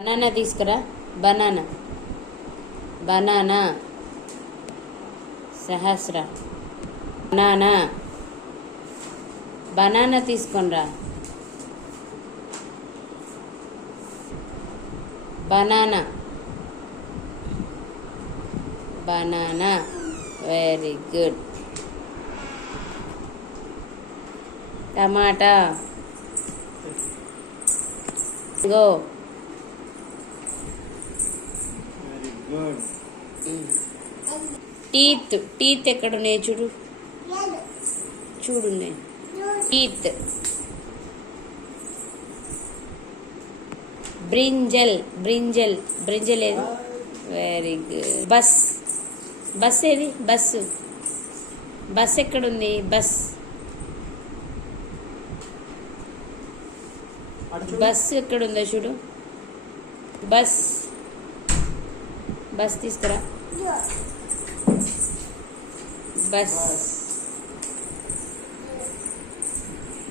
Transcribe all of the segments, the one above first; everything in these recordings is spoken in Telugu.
బనానా తీసుకురా. Banana banana Sahasra banana banana తీసుకొనిరా. Banana banana very good. Tomato go. Good. Teeth ఎక్కడున్నాయి చూడు. చూడున్నాయి టీత్. బ్రింజల్ ఏది? Very good. బస్ ఏది? బస్ ఎక్కడుంది? బస్ ఎక్కడుందో చూడు. బస్ తీసుకురా. బస్.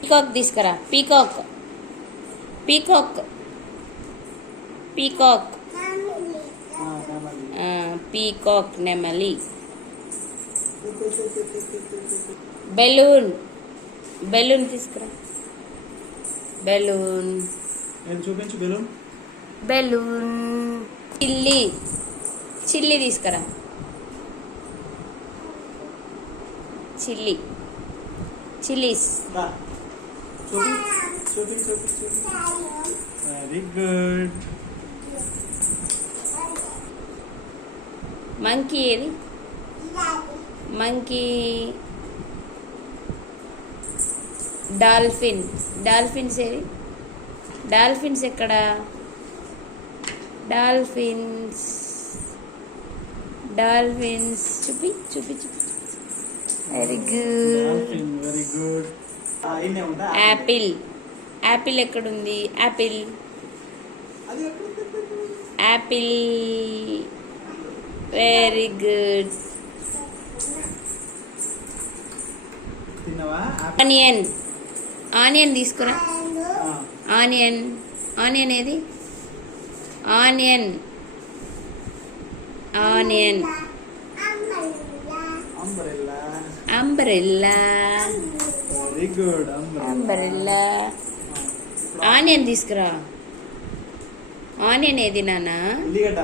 పీకాక్ తీసుకురా. పీకాక్ నెమలి. బెలూన్ తీసుకురా. చూపించు బెలూన్. చిల్లి తీసుకురా. చిల్లీస్. Very good. మంకీ ఏది? డాల్ఫిన్స్ ఏది? డాల్ఫిన్స్ ఎక్కడ? డాల్ఫిన్స్ చూపి. Very good. యాపిల్ ఎక్కడుంది? Apple very good. ఆనియన్ తీసుకురా. ఆనియన్ ఏది? Umbrella. Very good. Umbrella. Onion తీసుకురా. ఆనియన్ ఏది నాన్న? ఉల్లిగడ్డ.